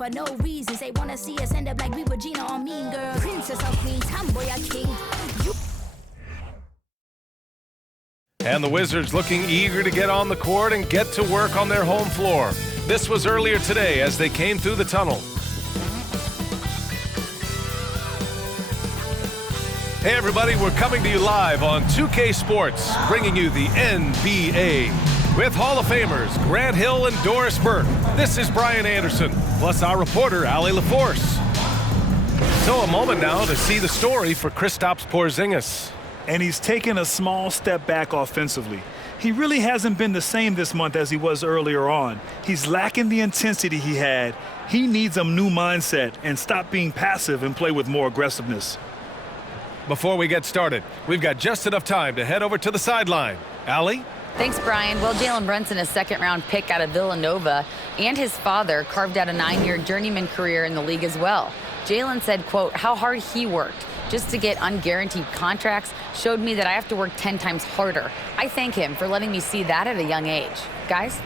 for no reasons. They wanna see us end up like we were Gina or Mean Girl. Princess or queen, tomboy or king. And the Wizards looking eager to get on the court and get to work on their home floor. This was earlier today as they came through the tunnel. Hey everybody, we're coming to you live on 2K Sports, bringing you the NBA. With Hall of Famers Grant Hill and Doris Burke. This is Brian Anderson, plus our reporter, Allie LaForce. So a moment now to see the story for Kristaps Porzingis. And he's taken a small step back offensively. He really hasn't been the same this month as he was earlier on. He's lacking the intensity he had. He needs a new mindset and stop being passive and play with more aggressiveness. Before we get started, we've got just enough time to head over to the sideline. Allie? Thanks, Brian. Well, Jalen Brunson, a second-round pick out of Villanova, and his father carved out a 9-year journeyman career in the league as well. Jalen said, quote, how hard he worked just to get unguaranteed contracts showed me that I have to work 10 times harder. I thank him for letting me see that at a young age. Guys?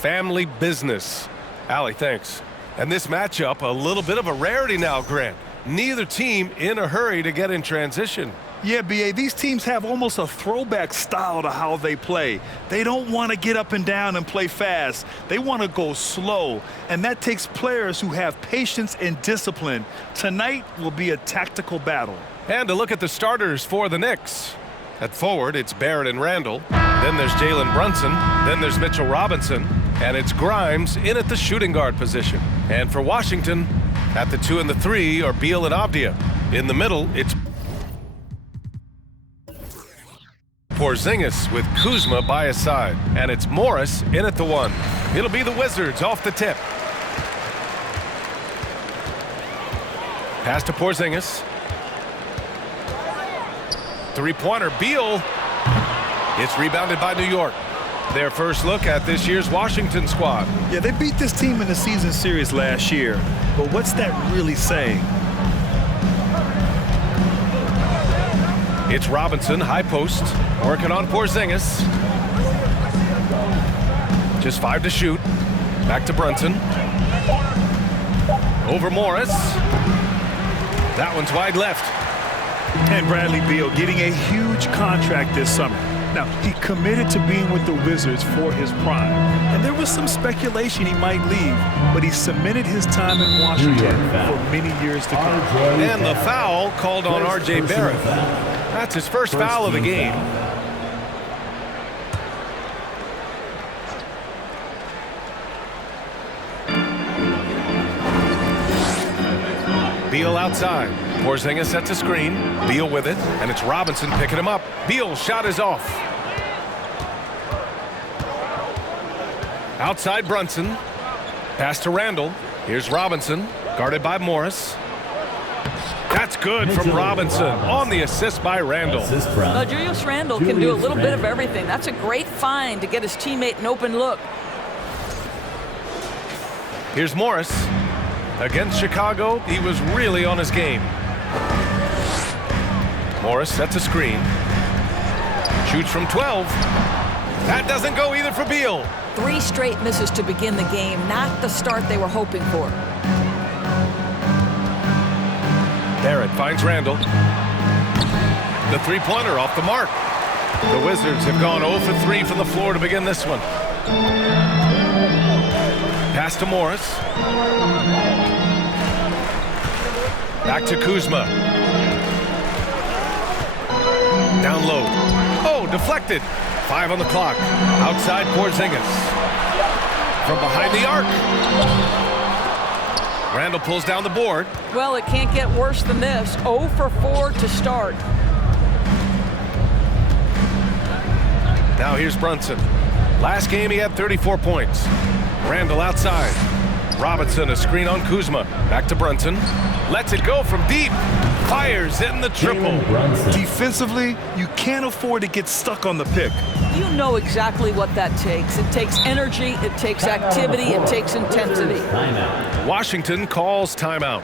Family business. Allie, thanks. And this matchup, a little bit of a rarity now, Grant. Neither team in a hurry to get in transition. Yeah, B.A., these teams have almost a throwback style to how they play. They don't want to get up and down and play fast. They want to go slow, and that takes players who have patience and discipline. Tonight will be a tactical battle. And to look at the starters for the Knicks. At forward, it's Barrett and Randle. Then there's Jalen Brunson. Then there's Mitchell Robinson. And it's Grimes in at the shooting guard position. And for Washington, at the 2 and the 3 are Beal and Avdia. In the middle, it's Porzingis with Kuzma by his side. And it's Morris in at the 1. It'll be the Wizards off the tip. Pass to Porzingis. Three-pointer, Beal. It's rebounded by New York. Their first look at this year's Washington squad. Yeah, they beat this team in the season series last year. But what's that really saying? It's Robinson, high post, working on Porzingis. Just 5 to shoot. Back to Brunson. Over Morris. That one's wide left. And Bradley Beal getting a huge contract this summer. Now, he committed to being with the Wizards for his prime. And there was some speculation he might leave, but he cemented his time in Washington for many years to come. And the foul called on R.J. Barrett. That's his first foul of the game. Beal outside. Porzingis sets a screen. Beal with it, and it's Robinson picking him up. Beal's shot is off. Outside Brunson. Pass to Randle. Here's Robinson, guarded by Morris. That's good from Robinson on the assist by Randle. Julius Randle can do a little bit of everything. That's a great find to get his teammate an open look. Here's Morris. Against Chicago, he was really on his game. Morris sets a screen. Shoots from 12. That doesn't go either for Beal. 3 straight misses to begin the game, not the start they were hoping for. Barrett finds Randle. The three-pointer off the mark. The Wizards have gone 0 for 3 from the floor to begin this one. Pass to Morris. Back to Kuzma. Down low. Oh, deflected. 5 on the clock. Outside Porzingis. From behind the arc. Randle pulls down the board. Well, it can't get worse than this. 0 for 4 to start. Now here's Brunson. Last game he had 34 points. Randle outside. Robinson, a screen on Kuzma. Back to Brunson. Lets it go from deep. Fires in the triple. Defensively, you can't afford to get stuck on the pick. You know exactly what that takes. It takes energy, it takes activity, it takes intensity. Washington calls timeout.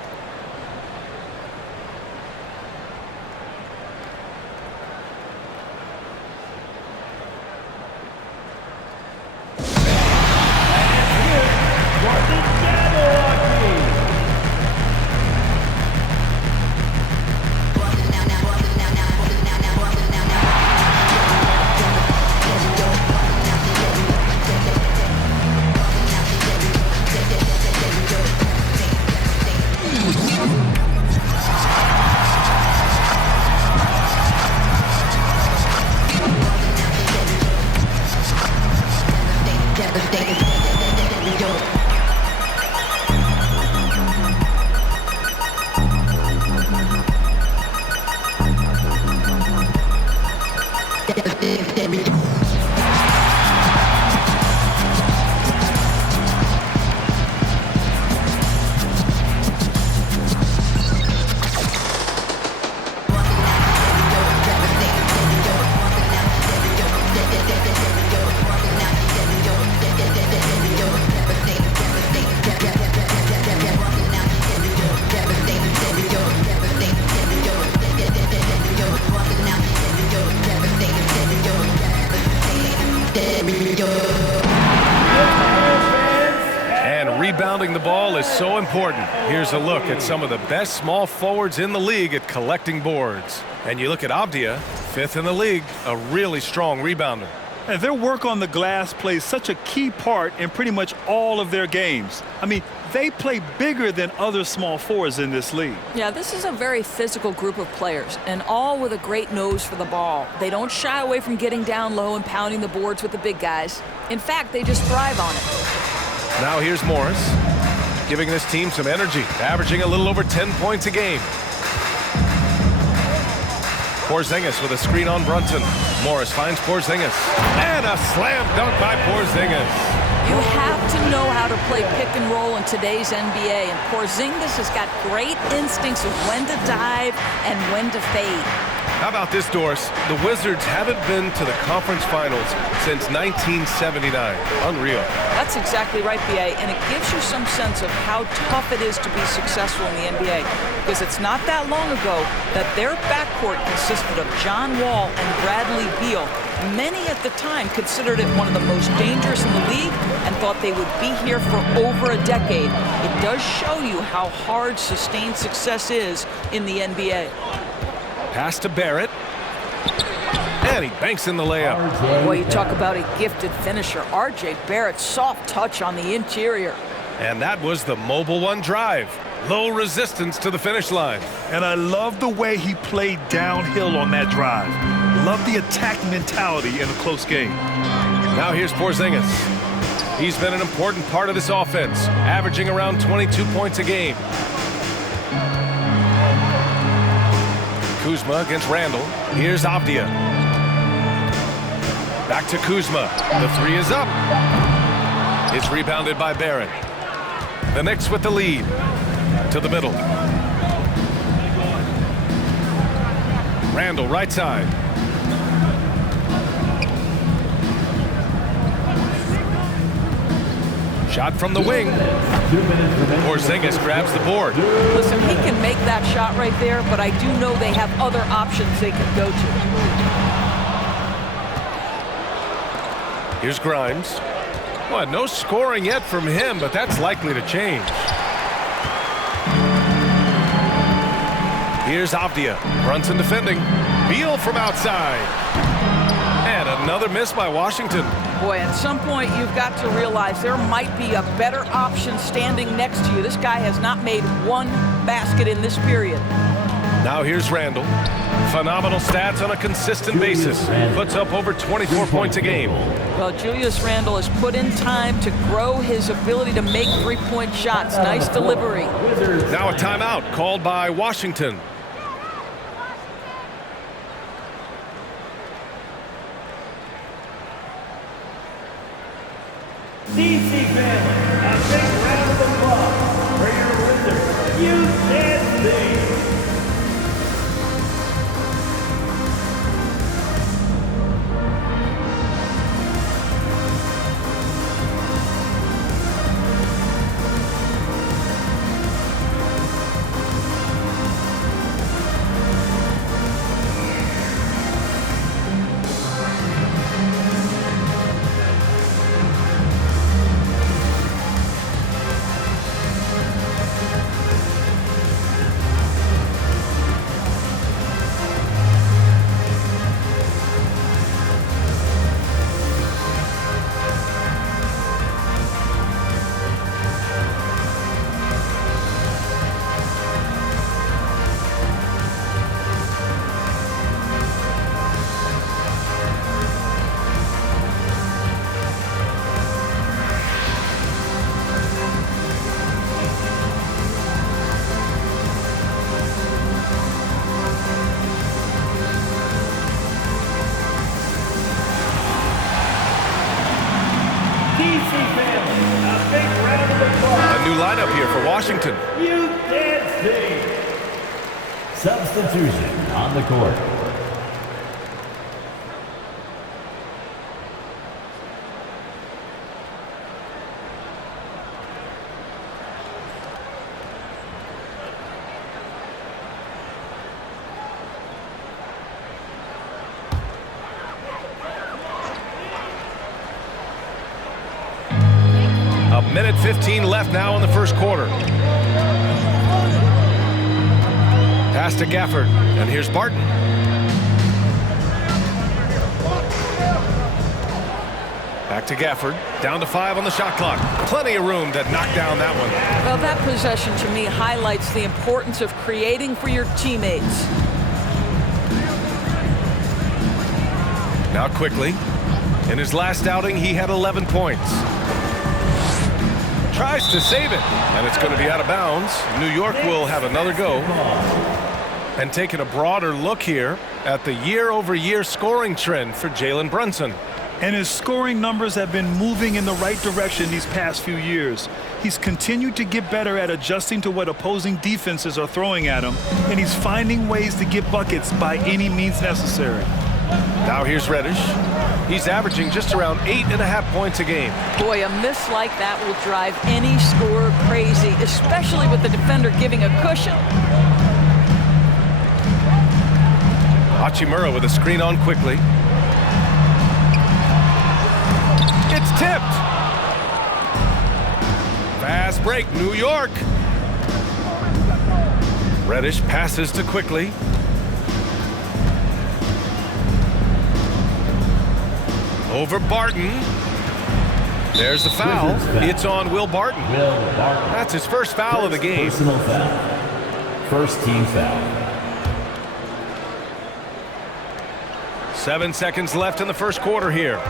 the ball is so important. Here's a look at some of the best small forwards in the league at collecting boards. And you look at Avdia, 5th in the league, a really strong rebounder. And their work on the glass plays such a key part in pretty much all of their games. I mean, they play bigger than other small forwards in this league. Yeah, this is a very physical group of players, and all with a great nose for the ball. They don't shy away from getting down low and pounding the boards with the big guys. In fact, they just thrive on it. Now here's Morris, giving this team some energy, averaging a little over 10 points a game. Porzingis with a screen on Brunson. Morris finds Porzingis. And a slam dunk by Porzingis. You have to know how to play pick and roll in today's NBA, and Porzingis has got great instincts of when to dive and when to fade. How about this, Doris? The Wizards haven't been to the conference finals since 1979. Unreal. That's exactly right, B.A., and it gives you some sense of how tough it is to be successful in the NBA, because it's not that long ago that their backcourt consisted of John Wall and Bradley Beal. Many at the time considered it one of the most dangerous in the league and thought they would be here for over a decade. It does show you how hard sustained success is in the NBA. Pass to Barrett. And he banks in the layup. Boy, you talk about a gifted finisher. R.J. Barrett, soft touch on the interior. And that was the Mobile One drive. Low resistance to the finish line. And I love the way he played downhill on that drive. Love the attack mentality in a close game. Now here's Porzingis. He's been an important part of this offense, averaging around 22 points a game. Kuzma against Randle. Here's Avdia. Back to Kuzma. The three is up. It's rebounded by Barrett. The Knicks with the lead. To the middle. Randle, right side. Shot from the wing. Porzingis grabs the board. Listen, he can make that shot right there, but I do know they have other options they can go to. Here's Grimes. Well, no scoring yet from him, but that's likely to change. Here's Avdia. Brunson defending. Beal from outside. And another miss by Washington. Boy, at some point you've got to realize there might be a better option standing next to you. This guy has not made one basket in this period. Now here's Randle. Phenomenal stats on a consistent basis. Puts up over 24 points a game. Well, Julius Randle has put in time to grow his ability to make three-point shots. Nice delivery. Now a timeout called by Washington. DC family, a big round of applause for your Wizards. You can sing. A new lineup here for Washington. You can sing. Substitution on the court. A Minute 15 left now in the first quarter. Pass to Gafford, and here's Barton. Back to Gafford, down to 5 on the shot clock. Plenty of room to knock down that one. Well, that possession to me highlights the importance of creating for your teammates. Now quickly. In his last outing, he had 11 points. Tries to save it, and it's going to be out of bounds. New York will have another go. And taking a broader look here at the year-over-year scoring trend for Jalen Brunson. And his scoring numbers have been moving in the right direction these past few years. He's continued to get better at adjusting to what opposing defenses are throwing at him, and he's finding ways to get buckets by any means necessary. Now here's Reddish. He's averaging just around 8.5 points a game. Boy, a miss like that will drive any scorer crazy, especially with the defender giving a cushion. Hachimura with a screen on quickly. It's tipped. Fast break, New York. Reddish passes to quickly. Over Barton. There's the foul. It's on Will Barton. That's his first foul of the game. Personal foul. First team foul. 7 seconds left in the first quarter here.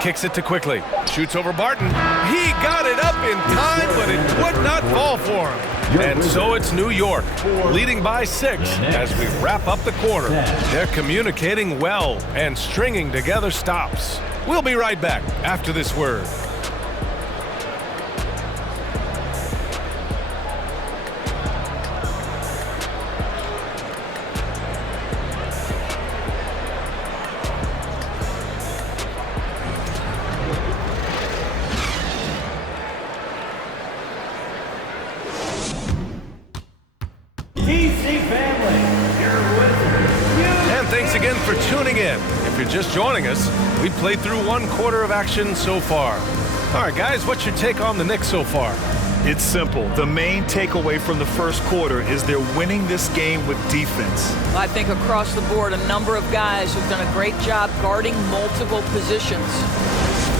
Kicks it to quickly. Shoots over Barton. He got it up in time, but it would not fall for him. And so it's New York, leading by 6 as we wrap up the quarter. They're communicating well and stringing together stops. We'll be right back after this word. For tuning in. If you're just joining us, we played through 1 quarter of action so far. All right, guys, what's your take on the Knicks so far? It's simple. The main takeaway from the first quarter is they're winning this game with defense. I think across the board, a number of guys who've done a great job guarding multiple positions.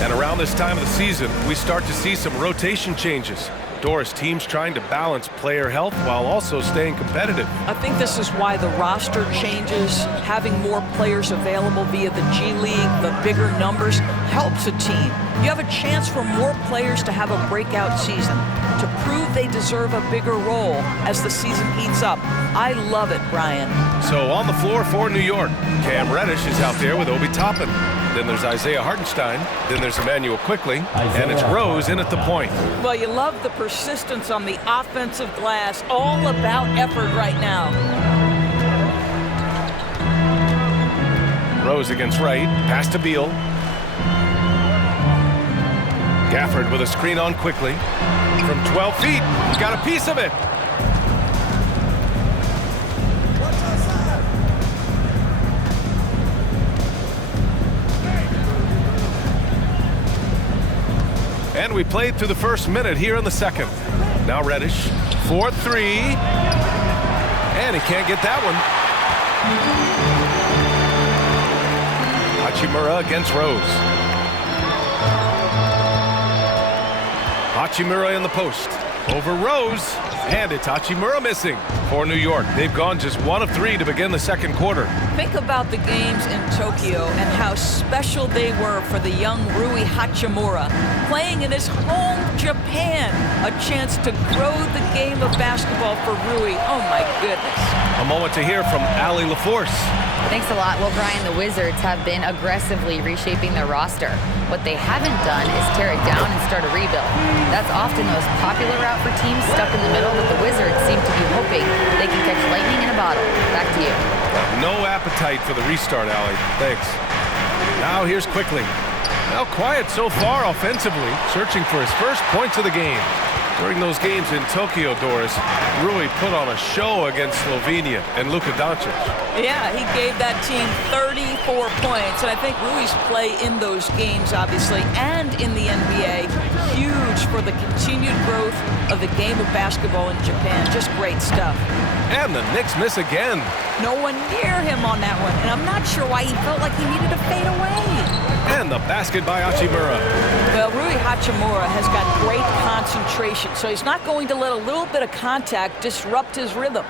And around this time of the season, we start to see some rotation changes. Doris, teams trying to balance player health while also staying competitive. I think this is why the roster changes, having more players available via the G League, the bigger numbers, helps a team. You have a chance for more players to have a breakout season, to prove they deserve a bigger role as the season heats up. I love it, Brian. So on the floor for New York, Cam Reddish is out there with Obi Toppin. Then there's Isaiah Hartenstein. Then there's Emmanuel Quickly. And it's Rose in at the point. Well, you love the persistence on the offensive glass. All about effort right now. Rose against Wright. Pass to Beal. Gafford with a screen on Quickly. From 12 feet. He's got a piece of it. And we played through the first minute here in the second. Now Reddish, 4-3. And he can't get that one. Hachimura against Rose. Hachimura in the post. Over Rose. And it's Hachimura missing for New York. They've gone just 1 of 3 to begin the second quarter. Think about the games in Tokyo and how special they were for the young Rui Hachimura. Playing in his home, Japan. A chance to grow the game of basketball for Rui. Oh, my goodness. A moment to hear from Allie LaForce. Thanks a lot. Well, Brian, the Wizards have been aggressively reshaping their roster. What they haven't done is tear it down and start a rebuild. That's often the most popular route for teams stuck in the middle, but the Wizards seem to be hoping they can catch lightning in a bottle. Back to you. No appetite for the restart, Allie. Thanks. Now here's Quickly. Now quiet so far offensively, searching for his first points of the game. During those games in Tokyo, Doris, Rui put on a show against Slovenia and Luka Doncic. Yeah, he gave that team 33 4 points. And I think Rui's play in those games, obviously, and in the NBA, huge for the continued growth of the game of basketball in Japan. Just great stuff. And the Knicks miss again. No one near him on that one, and I'm not sure why he felt like he needed to fade away. And the basket by Hachimura. Well, Rui Hachimura has got great concentration, so he's not going to let a little bit of contact disrupt his rhythm.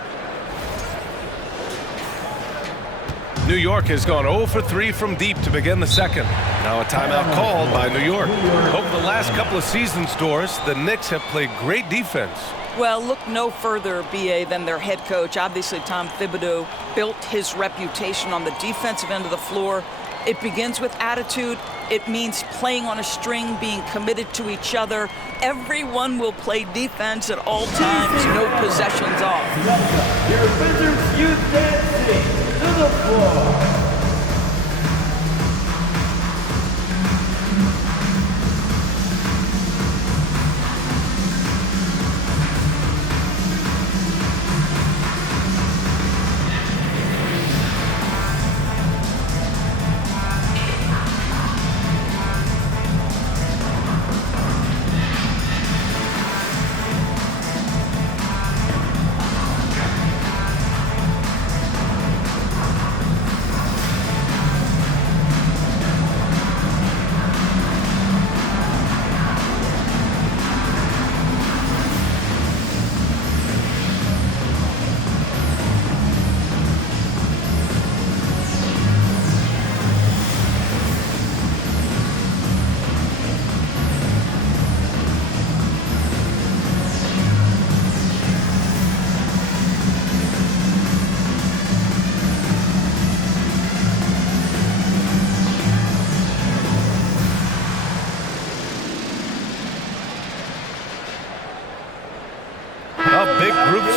New York has gone 0 for 3 from deep to begin the second. Now a timeout called by New York. Over the last couple of seasons, Doris, the Knicks have played great defense. Well, look no further, B.A., than their head coach. Obviously, Tom Thibodeau built his reputation on the defensive end of the floor. It begins with attitude. It means playing on a string, being committed to each other. Everyone will play defense at all times, no possessions off. Your visitors use dancing to the floor.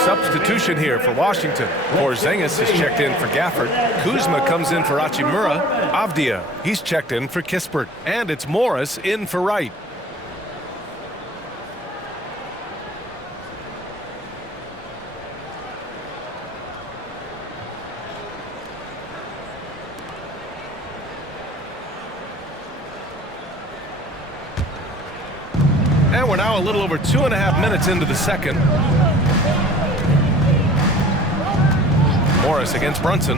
Substitution here for Washington. Porzingis is checked in for Gafford. Kuzma comes in for Hachimura. Avdia, he's checked in for Kispert. And it's Morris in for Wright. And we're now a little over 2.5 minutes into the second. Morris against Brunson.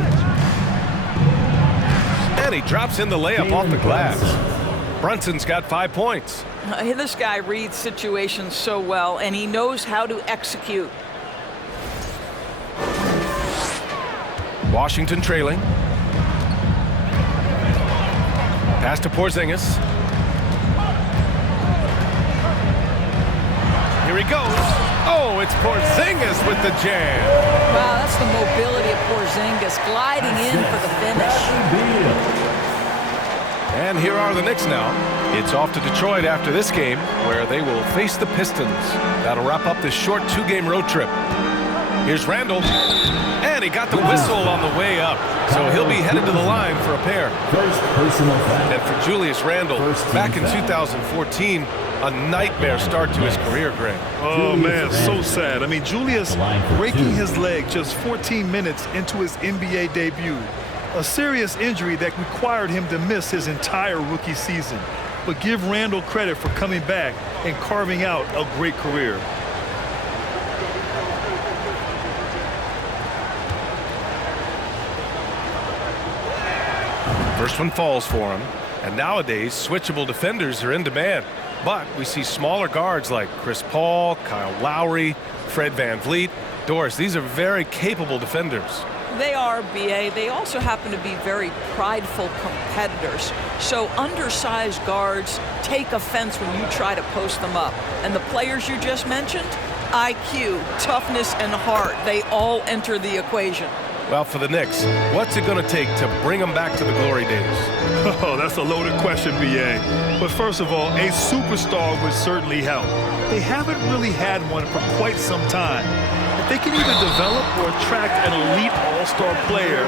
And he drops in the layup off the glass. Brunson's got 5 points. This guy reads situations so well, and he knows how to execute. Washington trailing. Pass to Porzingis. Here he goes. Oh, it's Porzingis with the jam. Wow, that's the mobility of Porzingis gliding in for the finish. And here are the Knicks now. It's off to Detroit after this game, where they will face the Pistons. That'll wrap up this short 2-game road trip. Here's Randle. And he got the whistle on the way up. So he'll be headed to the line for a pair. And for Julius Randle, back in 2014, a nightmare start to his career, Greg. Oh, man, so sad. I mean, Julius breaking his leg just 14 minutes into his NBA debut. A serious injury that required him to miss his entire rookie season. But give Randle credit for coming back and carving out a great career. First one falls for him. And nowadays, switchable defenders are in demand. But we see smaller guards like Chris Paul, Kyle Lowry, Fred VanVleet. Doris, these are very capable defenders. They are, B.A. They also happen to be very prideful competitors. So undersized guards take offense when you try to post them up. And the players you just mentioned, IQ, toughness, and heart, they all enter the equation. Well, for the Knicks, what's it going to take to bring them back to the glory days? Oh, that's a loaded question, B.A. But first of all, a superstar would certainly help. They haven't really had one for quite some time. If they can either develop or attract an elite all-star player,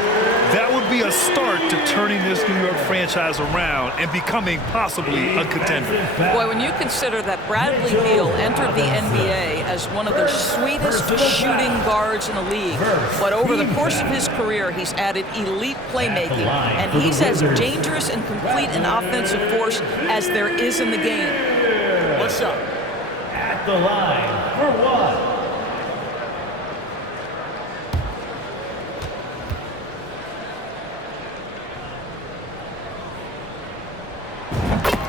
that would be a start to turning this New York franchise around and becoming possibly a contender. Boy, when you consider that Bradley Beal entered the NBA as one of the sweetest shooting guards in the league. But over the course of his career, he's added elite playmaking, and he's as dangerous and complete an offensive force as there is in the game. What's up? At the line for one.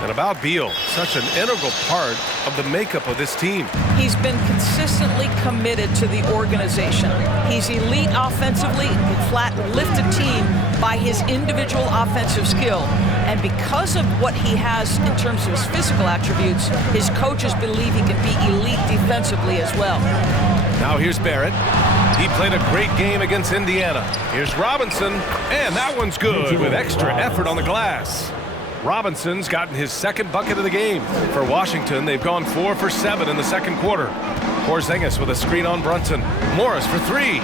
And about Beal, such an integral part of the makeup of this team. He's been consistently committed to the organization. He's elite offensively and can flat lift a team by his individual offensive skill. And because of what he has in terms of his physical attributes, his coaches believe he can be elite defensively as well. Now here's Barrett. He played a great game against Indiana. Here's Robinson, and that one's good with extra effort on the glass. Robinson's gotten his second bucket of the game. For Washington, they've gone 4 for 7 in the second quarter. Porzingis with a screen on Brunson. Morris for 3.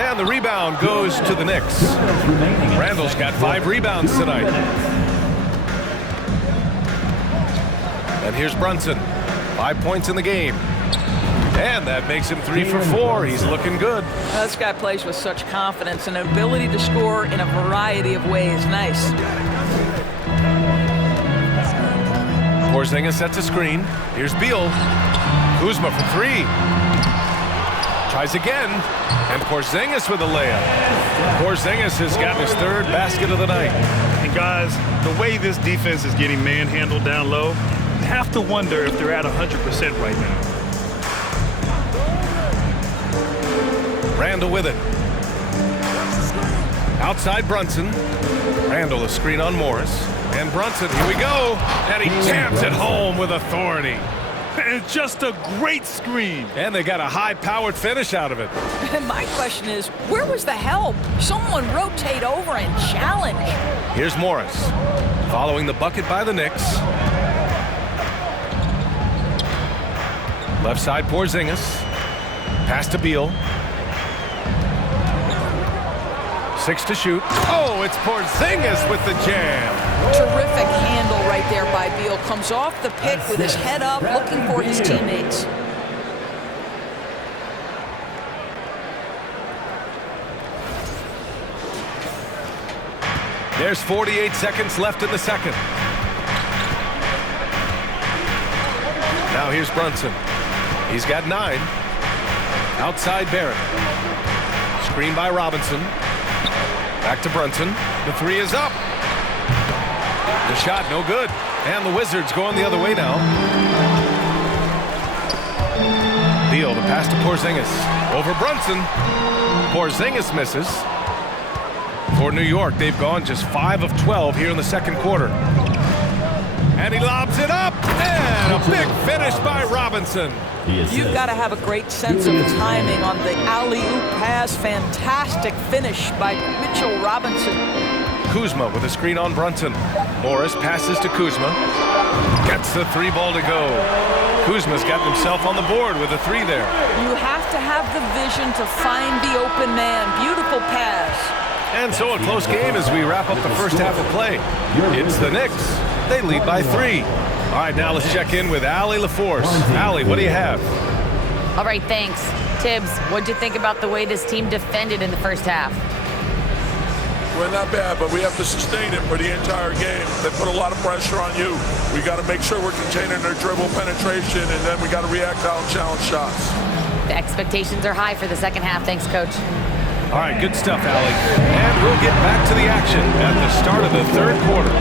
And the rebound goes to the Knicks. Randle's got 5 rebounds tonight. And here's Brunson. 5 points in the game. And that makes him 3 for 4. He's looking good. This guy plays with such confidence and an ability to score in a variety of ways. Nice. Porzingis sets a screen. Here's Beal. Kuzma for 3. Tries again. And Porzingis with a layup. Porzingis has gotten his 3rd basket of the night. And guys, the way this defense is getting manhandled down low, you have to wonder if they're at 100% right now. Randle with it. Outside Brunson. Randle a screen on Morris. And Brunson, here we go. And he jams it home with authority. And just a great screen. And they got a high-powered finish out of it. And my question is, where was the help? Someone rotate over and challenge. Here's Morris. Following the bucket by the Knicks. Left side Porzingis. Pass to Beal. 6 to shoot. Oh, it's Porzingis with the jam. Terrific handle right there by Beal. Comes off the pick with his head up, looking for his teammates. There's 48 seconds left in the second. Now here's Brunson. He's got 9. Outside Barrett. Screen by Robinson. Back to Brunson. The 3 is up. The shot no good. And the Wizards going the other way now. Beal, the pass to Porzingis. Over Brunson. Porzingis misses. For New York, they've gone just 5 of 12 here in the second quarter. And he lobs it up. And a big finish by Robinson. You've got to have a great sense of timing on the alley-oop pass. Fantastic finish by Mitchell Robinson. Kuzma with a screen on Brunson. Morris passes to Kuzma. Gets the 3 ball to go. Kuzma's got himself on the board with a 3 there. You have to have the vision to find the open man. Beautiful pass. And so a close game as we wrap up the first half of play. It's the Knicks. They lead by 3. All right, now let's check in with Allie LaForce. Allie, what do you have? All right, thanks. Tibbs, what'd you think about the way this team defended in the first half? Well, not bad, but we have to sustain it for the entire game. They put a lot of pressure on you. We got to make sure we're containing their dribble penetration, and then we got to react out and challenge shots. The expectations are high for the second half. Thanks, Coach. All right, good stuff, Allie. And we'll get back to the action at the start of the third quarter.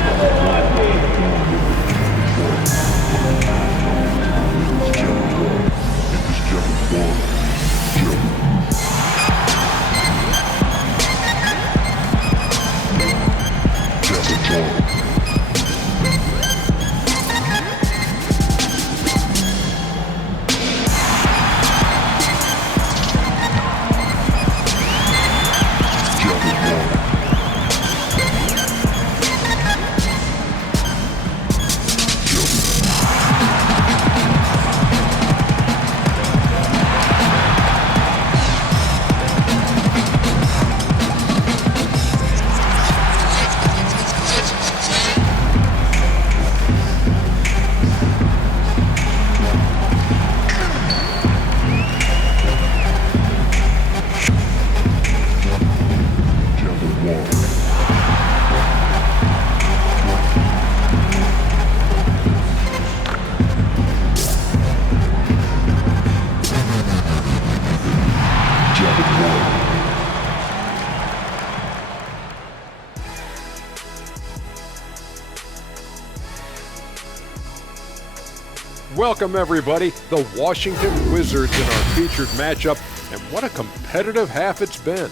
Welcome, everybody. The Washington Wizards in our featured matchup, and what a competitive half it's been.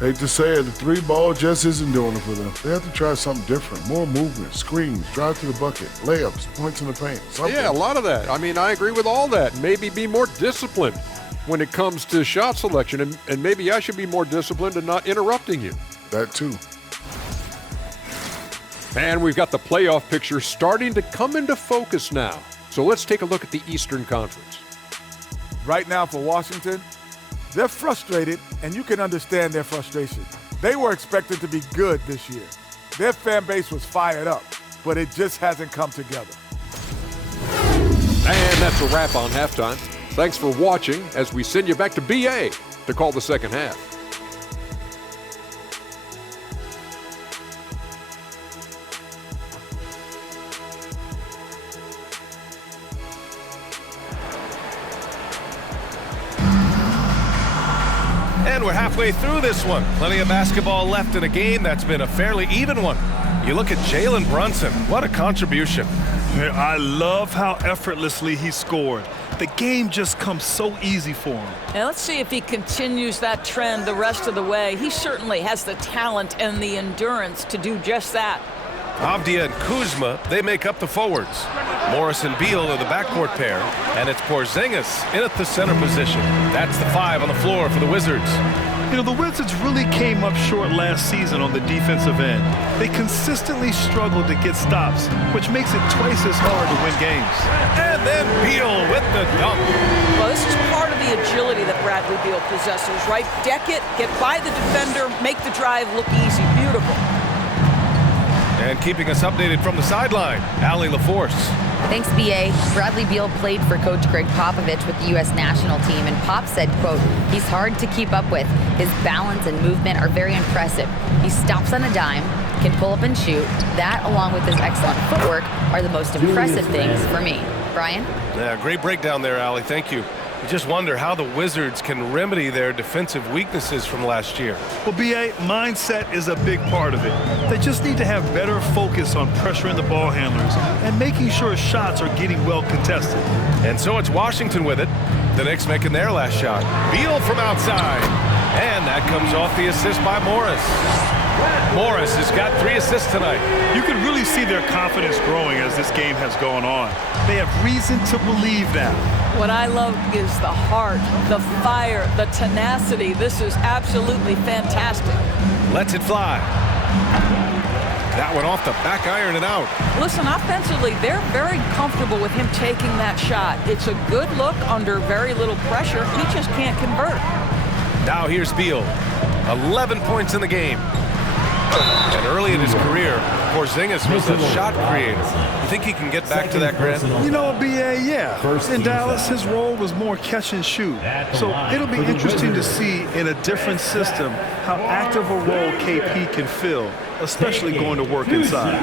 Hate to say it, the three ball just isn't doing it for them. They have to try something different. More movement, screens, drive to the bucket, layups, points in the paint. Something. Yeah, a lot of that. I mean, I agree with all that. Maybe be more disciplined when it comes to shot selection, and maybe I should be more disciplined and not interrupting you. That too. And we've got the playoff picture starting to come into focus now. So let's take a look at the Eastern Conference. Right now for Washington, they're frustrated, and you can understand their frustration. They were expected to be good this year. Their fan base was fired up, but it just hasn't come together. And that's a wrap on halftime. Thanks for watching as we send you back to BA to call the second half. And we're halfway through this one. Plenty of basketball left in a game that's been a fairly even one. You look at Jalen Brunson. What a contribution. I love how effortlessly he scored. The game just comes so easy for him. And let's see if he continues that trend the rest of the way. He certainly has the talent and the endurance to do just that. Avdia and Kuzma, they make up the forwards. Morris and Beal are the backcourt pair, and it's Porzingis in at the center position. That's the 5 on the floor for the Wizards. You know, the Wizards really came up short last season on the defensive end. They consistently struggled to get stops, which makes it twice as hard to win games. And then Beal with the dunk. Well, this is part of the agility that Bradley Beal possesses, right? Deck it, get by the defender, make the drive look easy. Beautiful. And keeping us updated from the sideline, Allie LaForce. Thanks, B.A. Bradley Beal played for Coach Greg Popovich with the U.S. national team, and Pop said, quote, he's hard to keep up with. His balance and movement are very impressive. He stops on a dime, can pull up and shoot. That, along with his excellent footwork, are the most impressive things for me. Brian? Yeah, great breakdown there, Allie. Thank you. You just wonder how the Wizards can remedy their defensive weaknesses from last year. Well, B.A., mindset is a big part of it. They just need to have better focus on pressuring the ball handlers and making sure shots are getting well contested. And so it's Washington with it. The Knicks making their last shot. Beal from outside. And that comes off the assist by Morris. Morris has got 3 assists tonight. You can really see their confidence growing as this game has gone on. They have reason to believe now. What I love is the heart, the fire, the tenacity. This is absolutely fantastic. Lets it fly. That one off the back iron and out. Listen, offensively, they're very comfortable with him taking that shot. It's a good look under very little pressure. He just can't convert. Now here's Beal. 11 points in the game. And early in his career, Porzingis was a shot creator. You think he can get back to that, Grant? You know, B.A., yeah. In Dallas, his role was more catch and shoot. So it'll be interesting to see in a different system how active a role KP can fill, especially going to work inside.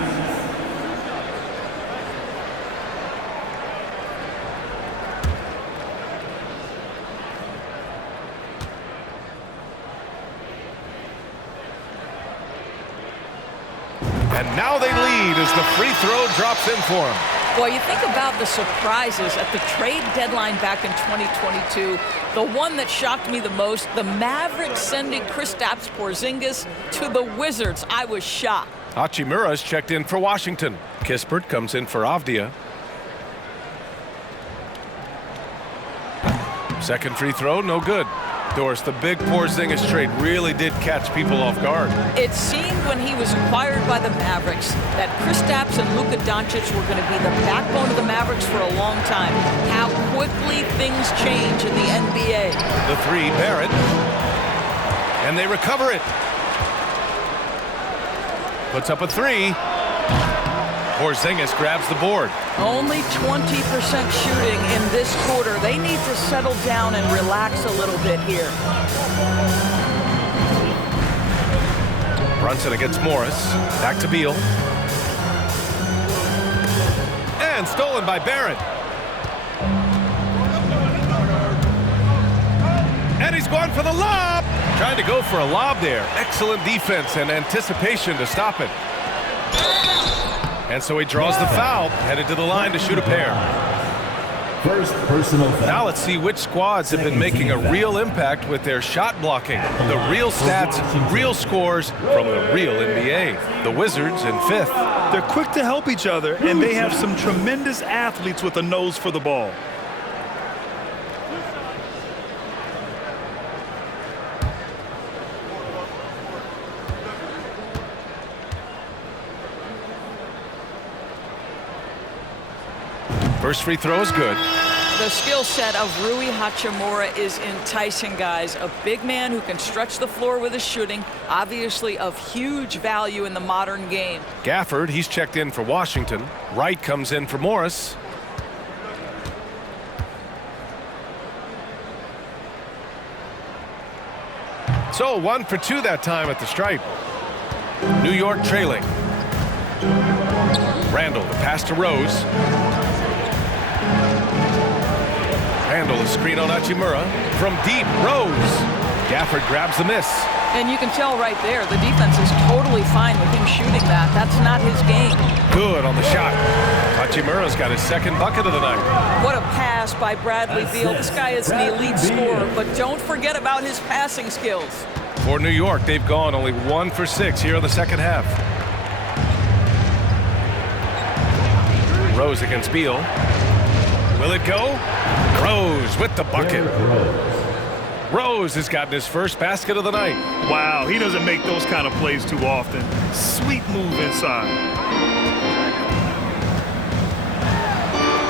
And now they lead as the free throw drops in for him. Well, you think about the surprises at the trade deadline back in 2022. The one that shocked me the most, the Mavericks sending Kristaps Porzingis to the Wizards. I was shocked. Hachimura's checked in for Washington. Kispert comes in for Avdia. Second free throw, no good. Doris, the big Porzingis trade really did catch people off guard. It seemed when he was acquired by the Mavericks that Kristaps and Luka Doncic were going to be the backbone of the Mavericks for a long time. How quickly things change in the NBA. The 3, Barrett. And they recover it. Puts up a 3. Porzingis grabs the board. Only 20% shooting in this quarter. They need to settle down and relax a little bit here. Brunson against Morris. Back to Beal. And stolen by Barrett. And he's going for the lob. Trying to go for a lob there. Excellent defense and anticipation to stop it. And so he draws the foul, headed to the line to shoot a pair. First personal foul. Now let's see which squads have been making a real impact with their shot blocking. The real stats, real scores from the real NBA. The Wizards in 5th. They're quick to help each other, and they have some tremendous athletes with a nose for the ball. First free throw is good. The skill set of Rui Hachimura is enticing, guys. A big man who can stretch the floor with his shooting, obviously of huge value in the modern game. Gafford, he's checked in for Washington. Wright comes in for Morris. So 1 for 2 that time at the stripe. New York trailing. Randle, the pass to Rose. Randle, a screen on Hachimura. From deep, Rose. Gafford grabs the miss. And you can tell right there, the defense is totally fine with him shooting that. That's not his game. Good on the shot. Hachimura's got his second bucket of the night. What a pass by Bradley Beal. This guy is an elite scorer, but don't forget about his passing skills. For New York, they've gone only 1 for 6 here in the second half. Rose against Beal. Will it go? Rose with the bucket. Rose has gotten his first basket of the night. Wow, he doesn't make those kind of plays too often. Sweet move inside.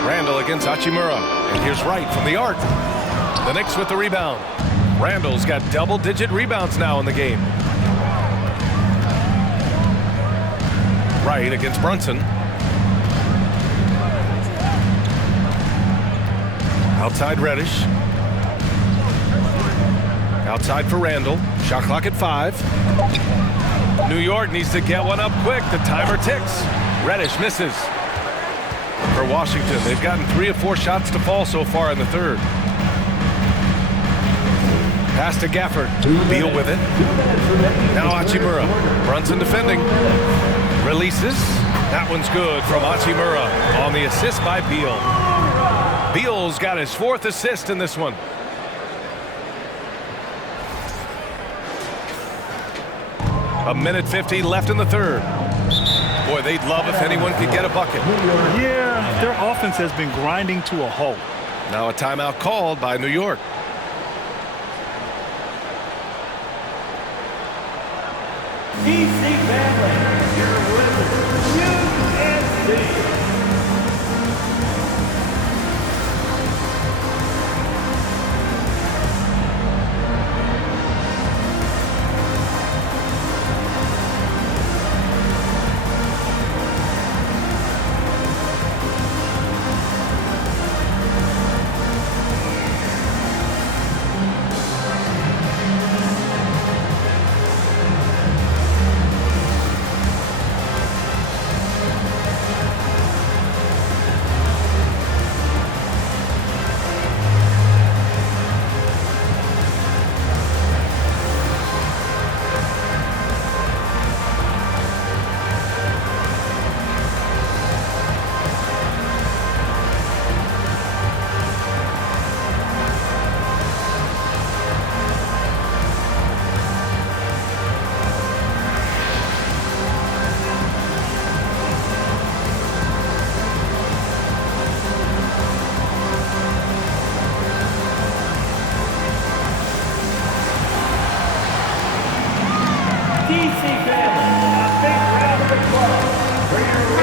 Randle against Hachimura. And here's Wright from the arc. The Knicks with the rebound. Randle's got double-digit rebounds now in the game. Wright against Brunson. Outside Reddish. Outside for Randle. Shot clock at 5. New York needs to get one up quick. The timer ticks. Reddish misses. For Washington, they've gotten 3 of 4 shots to fall so far in the third. Pass to Gafford. Beal with it. Now Hachimura. Brunson defending. Releases. That one's good from Hachimura on the assist by Beal. Beal's got his 4th assist in this one. A minute 50 left in the third. Boy, they'd love if anyone could get a bucket. Yeah, their offense has been grinding to a halt. Now a timeout called by New York. DC family, your Wizards, UNC.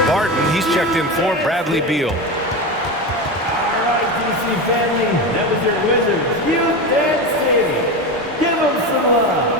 Barton, he's checked in for Bradley Beal. All right, DC family, that was your Wizards. UNC. Give them some love.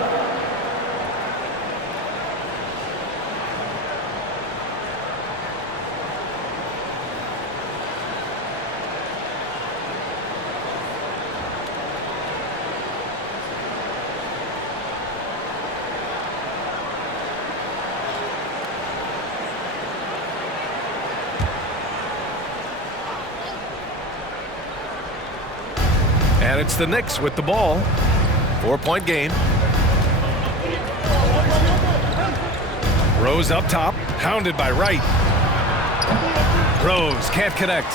And it's the Knicks with the ball. 4-point game. Rose up top, hounded by Wright. Rose can't connect.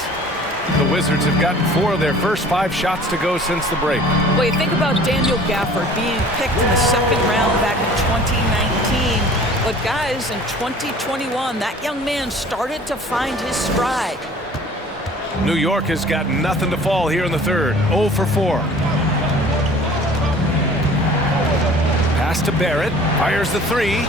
The Wizards have gotten 4 of their first 5 shots to go since the break. Wait, think about Daniel Gafford being picked in the second round back in 2019. But guys, in 2021, that young man started to find his stride. New York has got nothing to fall here in the third. 0 for 4. Pass to Barrett. Fires the 3.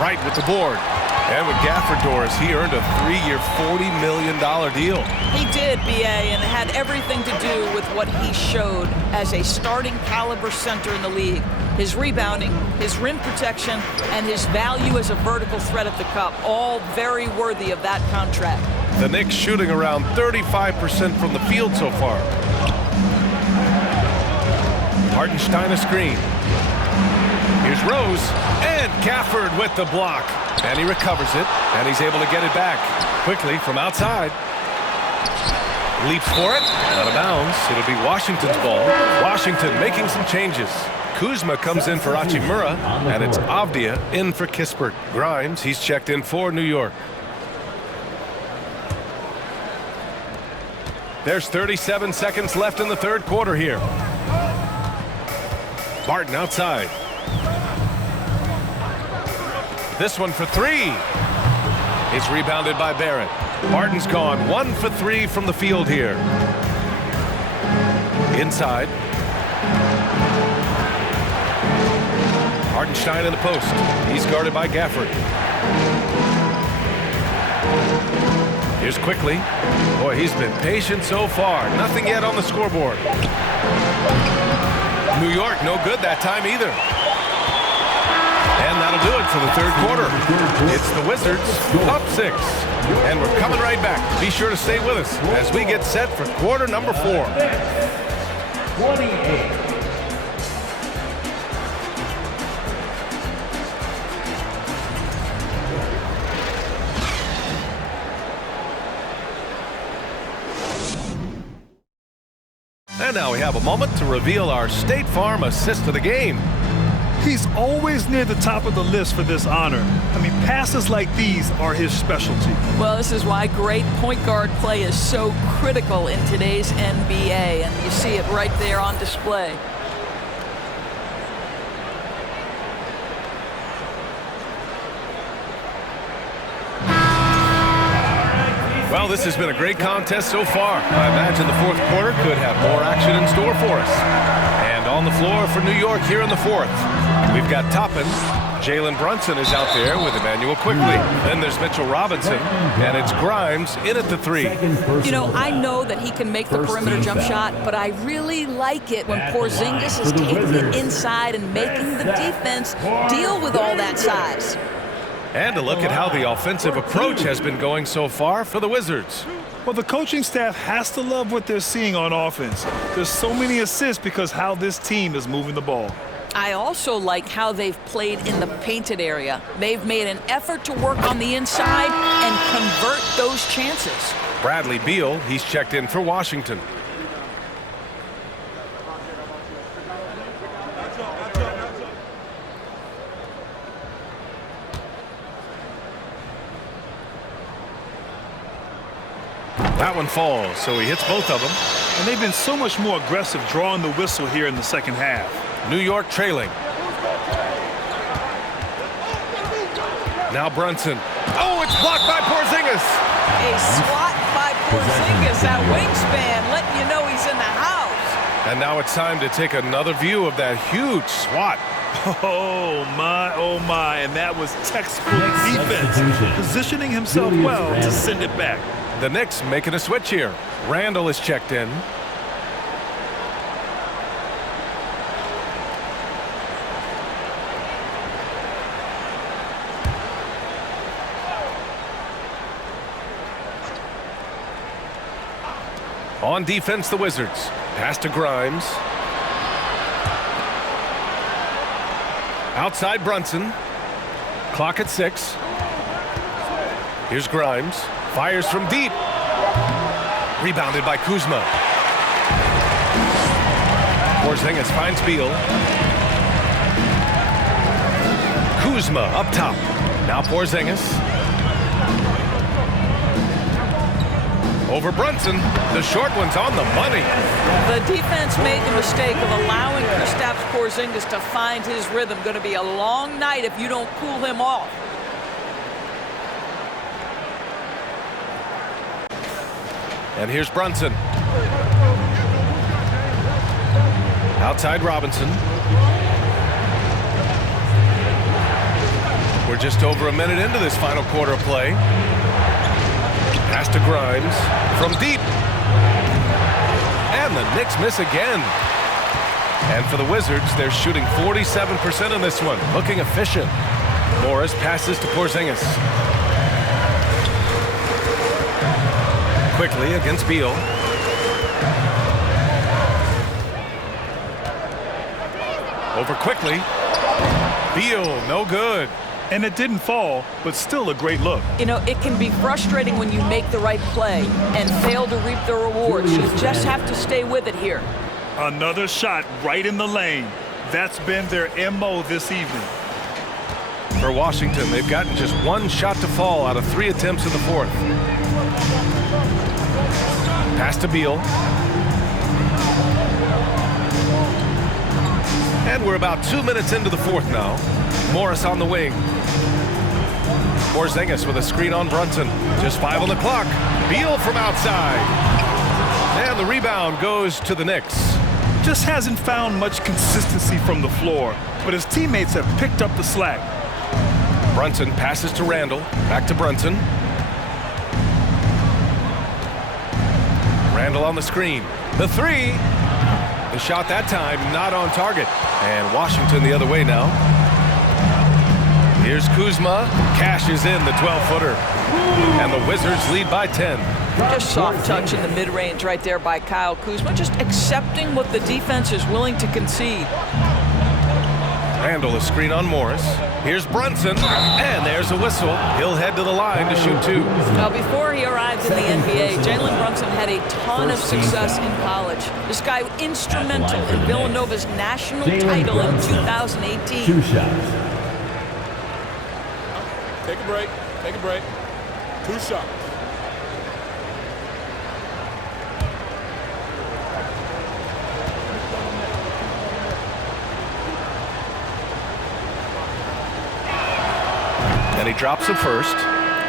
Right with the board. And with Gafford, Doris, he earned a 3-year, $40 million deal. He did, B.A., and it had everything to do with what he showed as a starting caliber center in the league. His rebounding, his rim protection, and his value as a vertical threat at the cup, all very worthy of that contract. The Knicks shooting around 35% from the field so far. Hartenstein a screen. Here's Rose, and Gafford with the block. And he recovers it, and he's able to get it back quickly from outside. Leaps for it, out of bounds. It'll be Washington's ball. Washington making some changes. Kuzma comes in for Hachimura, and it's Avdia in for Kispert. Grimes, he's checked in for New York. There's 37 seconds left in the third quarter here. Barton outside. This one for 3. It's rebounded by Barrett. Barton's gone 1 for 3 from the field here. Inside. Hartenstein in the post. He's guarded by Gafford. Here's quickly. Boy, he's been patient so far. Nothing yet on the scoreboard. New York, no good that time either. And that'll do it for the third quarter. It's the Wizards up 6. And we're coming right back. Be sure to stay with us as we get set for quarter number 4. 28. And now we have a moment to reveal our State Farm assist of the game. He's always near the top of the list for this honor. I mean, passes like these are his specialty. Well, this is why great point guard play is so critical in today's NBA, and you see it right there on display. Well, this has been a great contest so far. I imagine the fourth quarter could have more action in store for us. And on the floor for New York here in the fourth, we've got Toppin. Jalen Brunson is out there with Emmanuel Quickly. Then there's Mitchell Robinson, and it's Grimes in at the 3. You know, I know that he can make the perimeter jump shot, but I really like it when Porzingis is taking it inside and making the defense deal with all that size. And a look at how the offensive approach has been going so far for the Wizards. Well, the coaching staff has to love what they're seeing on offense. There's so many assists because how this team is moving the ball. I also like how they've played in the painted area. They've made an effort to work on the inside and convert those chances. Bradley Beal, he's checked in for Washington. That one falls, so he hits both of them. And they've been so much more aggressive drawing the whistle here in the second half. New York trailing. Now Brunson. Oh, it's blocked by Porzingis. A swat by Porzingis, that wingspan letting you know he's in the house. And now it's time to take another view of that huge swat. Oh my, and that was textbook defense. Positioning himself well to send it back. The Knicks making a switch here. Randle is checked in. On defense, the Wizards. Pass to Grimes. Outside Brunson. Clock at 6. Here's Grimes. Fires from deep. Rebounded by Kuzma. Porzingis finds Beal. Kuzma up top. Now Porzingis. Over Brunson. The short one's on the money. The defense made the mistake of allowing Kristaps Porzingis to find his rhythm. Going to be a long night if you don't cool him off. And here's Brunson. Outside Robinson. We're just over a minute into this final quarter of play. Pass to Grimes from deep. And the Knicks miss again. And for the Wizards, they're shooting 47% in this one. Looking efficient. Morris passes to Porzingis. Quickly against Beal. Over quickly. Beal, no good. And it didn't fall, but still a great look. You know, it can be frustrating when you make the right play and fail to reap the rewards. You just have to stay with it here. Another shot right in the lane. That's been their MO this evening. For Washington, they've gotten just one shot to fall out of 3 attempts in the fourth. Pass to Beal. And we're about 2 minutes into the fourth now. Morris on the wing. Porzingis with a screen on Brunson. Just 5 on the clock. Beal from outside. And the rebound goes to the Knicks. Just hasn't found much consistency from the floor, but his teammates have picked up the slack. Brunson passes to Randle. Back to Brunson. Randle on the screen. The three. The shot that time not on target. And Washington the other way now. Here's Kuzma. Cashes in the 12-footer. And the Wizards lead by 10. Just soft touch in the mid-range right there by Kyle Kuzma. Just accepting what the defense is willing to concede. Randle a screen on Morris. Here's Brunson. And there's a whistle. He'll head to the line to shoot 2. Now, before he arrived in the NBA, Jalen Brunson had a ton of success in college. This guy instrumental in Villanova's national title in 2018. 2 shots. Take a break. Take a break. 2 shots. And he drops it first.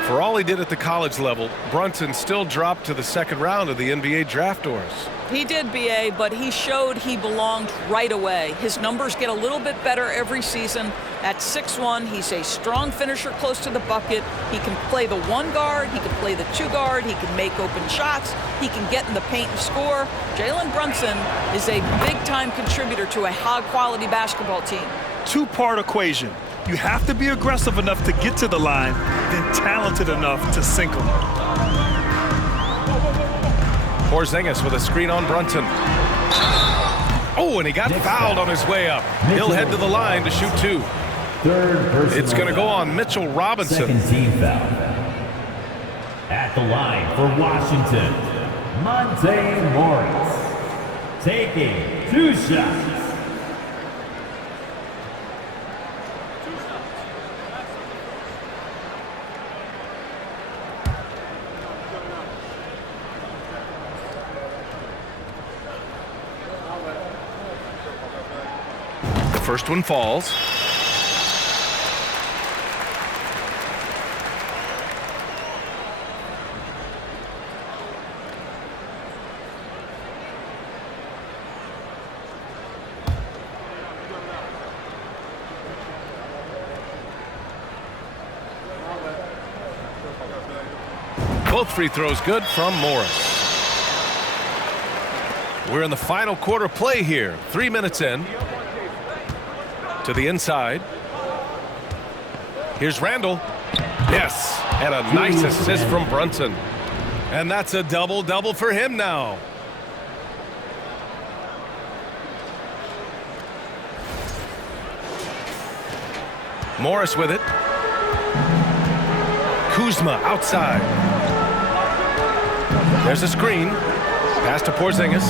For all he did at the college level, Brunson still dropped to the second round of the NBA draft doors. He did, BA, but he showed he belonged right away. His numbers get a little bit better every season. At 6'1", he's a strong finisher close to the bucket. He can play the 1 guard. He can play the 2 guard. He can make open shots. He can get in the paint and score. Jalen Brunson is a big-time contributor to a high-quality basketball team. 2-part equation. You have to be aggressive enough to get to the line, then talented enough to sink them. Porzingis with a screen on Brunson. Oh, and he got fouled on his way up. He'll head to the line to shoot 2. It's going to go on Mitchell Robinson. Second team foul. At the line for Washington, Monte Morris. Taking 2 shots. First one falls. Both free throws good from Morris. We're in the final quarter play here. 3 minutes in. To the inside. Here's Randle. Yes, and a nice assist from Brunson. And that's a double-double for him now. Morris with it. Kuzma outside. There's a screen. Pass to Porzingis.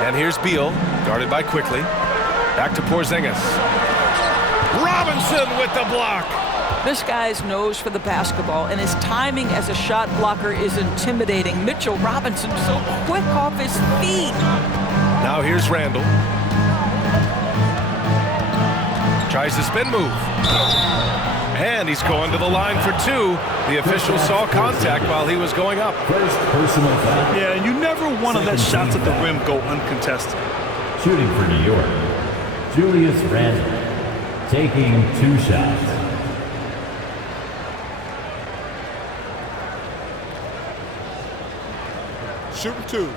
And here's Beal, guarded by Quickly. Back to Porzingis. Robinson with the block. This guy's nose for the basketball, and his timing as a shot blocker is intimidating. Mitchell Robinson so quick off his feet. Now here's Randle. Tries the spin move. And he's going to the line for two. The official saw contact while he was going up. First personal foul. Yeah, and you never want to let shots at the rim go uncontested. Shooting for New York, Julius Randle, taking 2 shots. Shooting 2.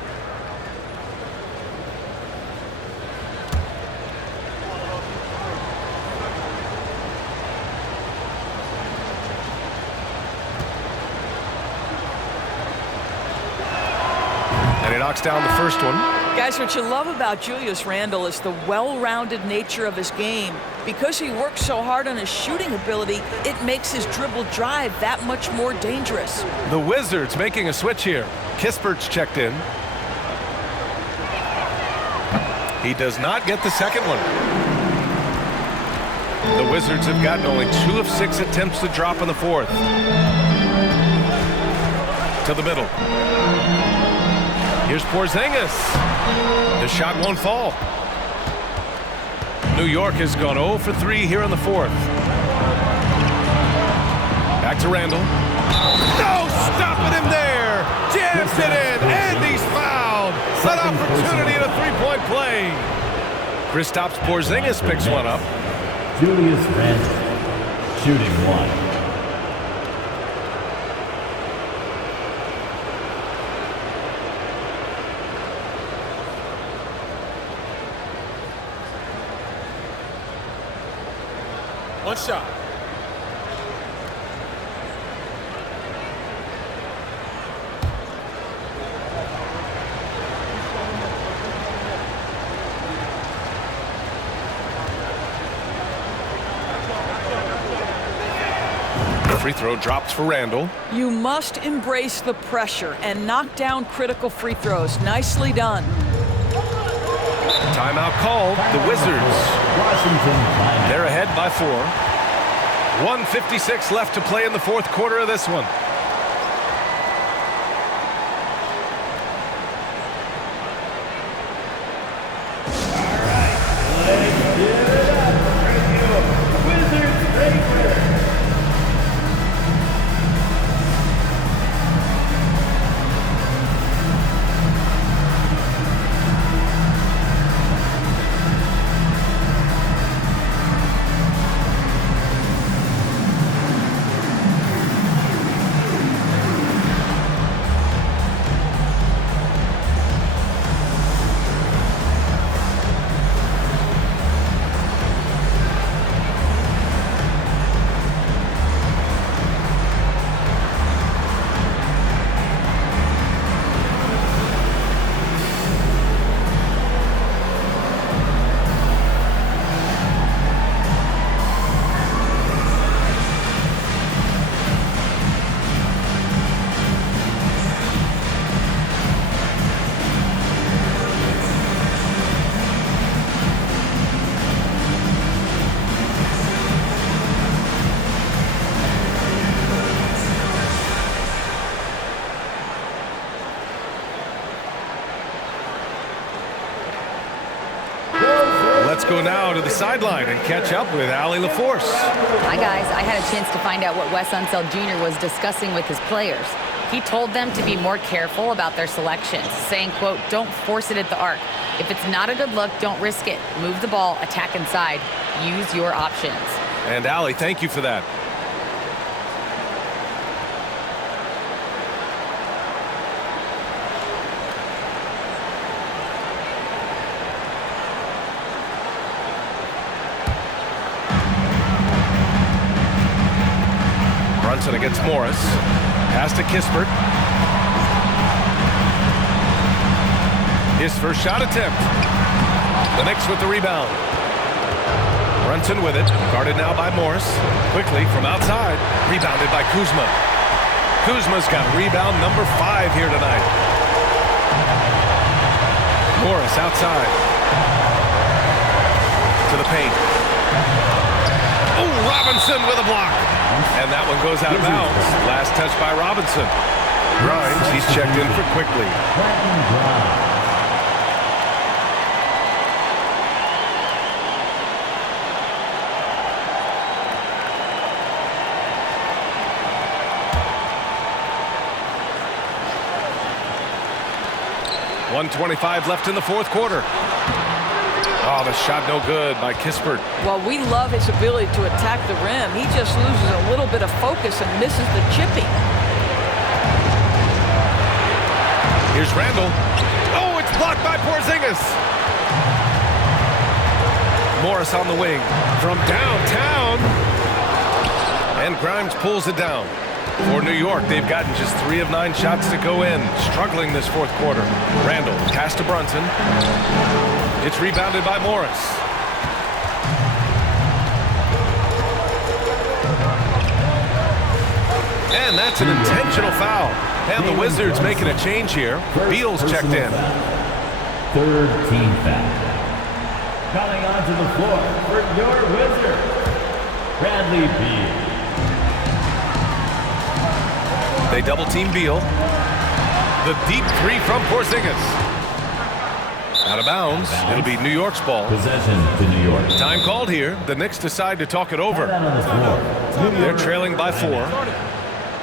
And he knocks down the first one. Guys, what you love about Julius Randle is the well-rounded nature of his game. Because he works so hard on his shooting ability, it makes his dribble drive that much more dangerous. The Wizards making a switch here. Kispert's checked in. He does not get the second one. The Wizards have gotten only 2 of 6 attempts to drop in the fourth. To the middle. Here's Porzingis. The shot won't fall. New York has gone 0 for 3 here in the fourth. Back to Randle. No, stopping him there. Jams it in, and he's fouled. An opportunity at a three-point play. Kristaps Porzingis picks one up. Julius Randle, shooting 1. One shot. The free throw drops for Randle. You must embrace the pressure and knock down critical free throws. Nicely done. Timeout called. The Wizards. Washington timeout. They're ahead by 4. 1:56 left to play in the fourth quarter of this one. Let's give it up for your Wizards favorite. Let's go now to the sideline and catch up with Allie LaForce. Hi, guys. I had a chance to find out what Wes Unseld Jr. was discussing with his players. He told them to be more careful about their selections, saying, quote, don't force it at the arc. If it's not a good look, don't risk it. Move the ball, attack inside. Use your options. And Allie, thank you for that. Brunson against Morris. Pass to Kispert. His first shot attempt. The Knicks with the rebound. Brunson with it. Guarded now by Morris. Quickly from outside. Rebounded by Kuzma. Kuzma's got rebound number 5 here tonight. Morris outside. To the paint. Oh, Robinson with a block. And that one goes out of bounds. Last touch by Robinson. Grimes, he's checked in for quickly. .125 left in the fourth quarter. Oh, the shot no good by Kispert. Well, we love his ability to attack the rim. He just loses a little bit of focus and misses the chipping. Here's Randle. Oh, it's blocked by Porzingis. Morris on the wing from downtown. And Grimes pulls it down. For New York, they've gotten just 3 of 9 shots to go in. Struggling this fourth quarter. Randle, pass to Brunson. It's rebounded by Morris. And that's an intentional foul. And the Wizards making a change here. Beal's checked in. Third team foul. Coming onto the floor for your Wizards, Bradley Beal. They double team Beal. The deep 3 from Porzingis. Out of bounds. It'll be New York's ball. Possession to New York. Time called here. The Knicks decide to talk it over. They're trailing by 4.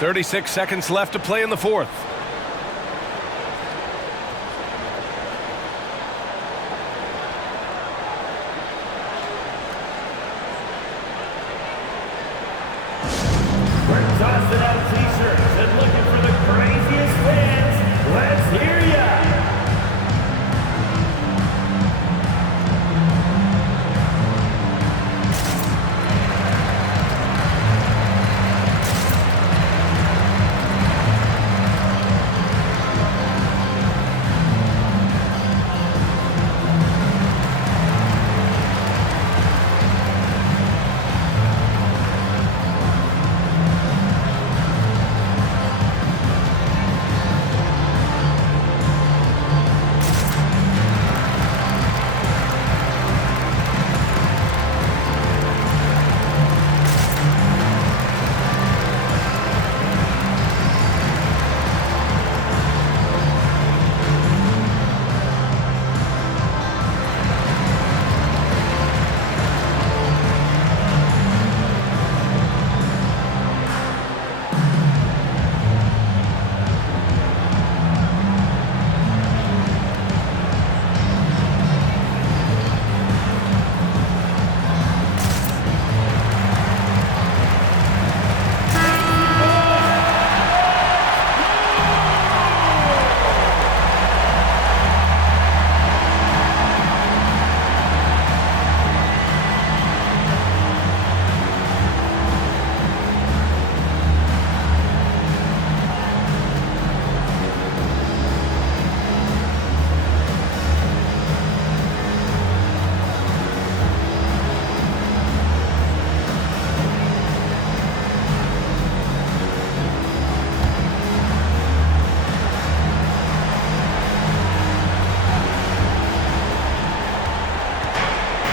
36 seconds left to play in the fourth. We're tossing out t-shirts and looking for the craziest fans. Let's hear ya!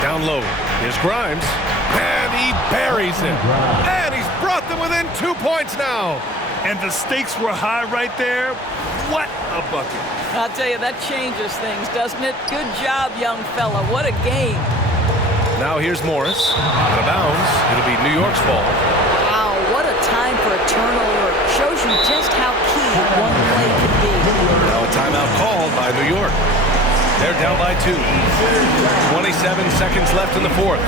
Down low. Here's Grimes. And he buries it. And he's brought them within 2 points now. And the stakes were high right there. What a bucket. I'll tell you, that changes things, doesn't it? Good job, young fella. What a game. Now here's Morris. Out of bounds. It'll be New York's ball. Wow, what a time for a turnover. Shows you just how key one play can be. Now a timeout called by New York. They're down by 2. 27 seconds left in the fourth.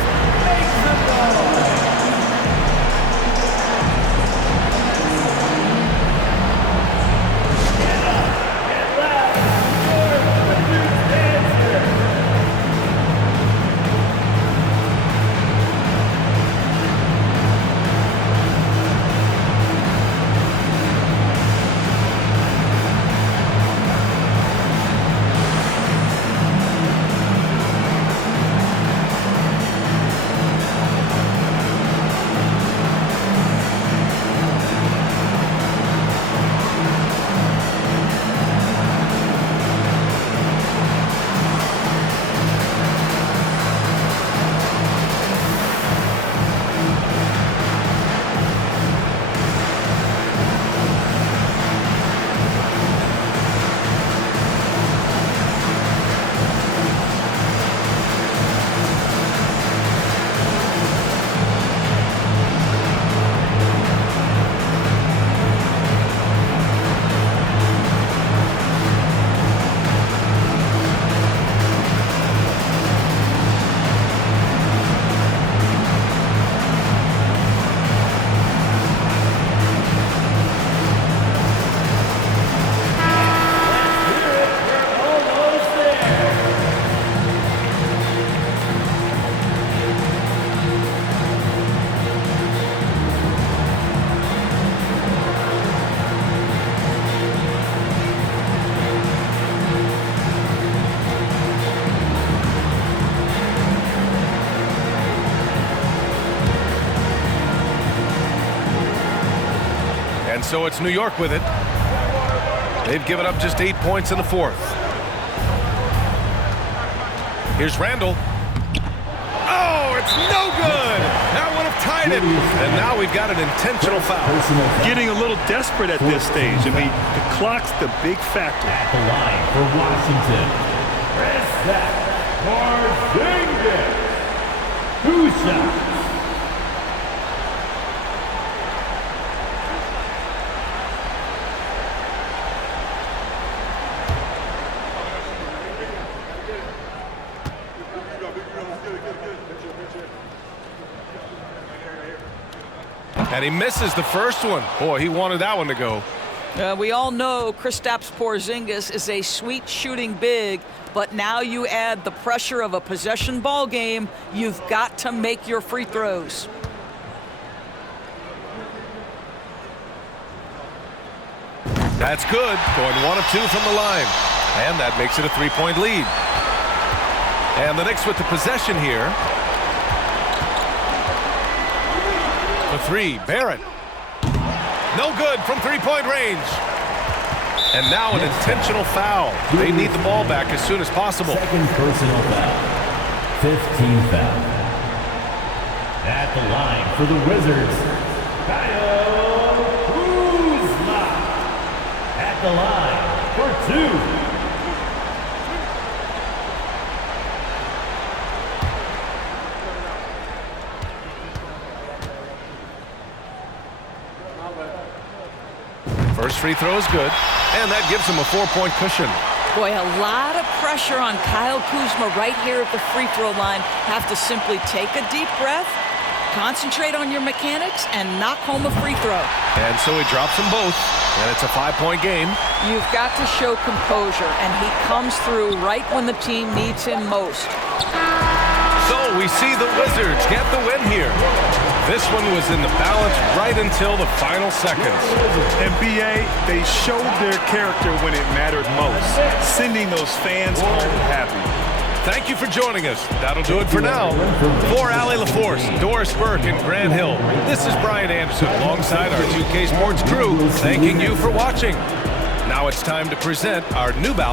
so it's New York with it. They've given up just 8 points in the fourth. Here's Randle. Oh, it's no good. That would have tied it. And now we've got an intentional foul. Getting a little desperate at this stage. I mean, the clock's the big factor. At the line for Washington, Kristaps Porzingis. 2 shots. And he misses the first one. Boy, he wanted that one to go. We all know Kristaps Porzingis is a sweet shooting big, but now you add the pressure of a possession ball game. You've got to make your free throws. That's good. Going 1 of 2 from the line. And that makes it a 3-point lead. And the Knicks with the possession here. The 3, Barrett. No good from 3-point range. And now an intentional foul. They need the ball back as soon as possible. Second personal foul. 15th foul. At the line for the Wizards, Kyle Kuzma. At the line for 2. First free throw is good, and that gives him a 4-point cushion. Boy, a lot of pressure on Kyle Kuzma right here at the free throw line. Have to simply take a deep breath, concentrate on your mechanics, and knock home a free throw. And so he drops them both, and it's a 5-point game. You've got to show composure, and he comes through right when the team needs him most. So we see the Wizards get the win here. This one was in the balance right until the final seconds. And BA, they showed their character when it mattered most, sending those fans home happy. Thank you for joining us. That'll do it for now. For Allie LaForce, Doris Burke, and Grant Hill, this is Brian Anderson alongside our 2K Sports crew, thanking you for watching. Now it's time to present our New Balance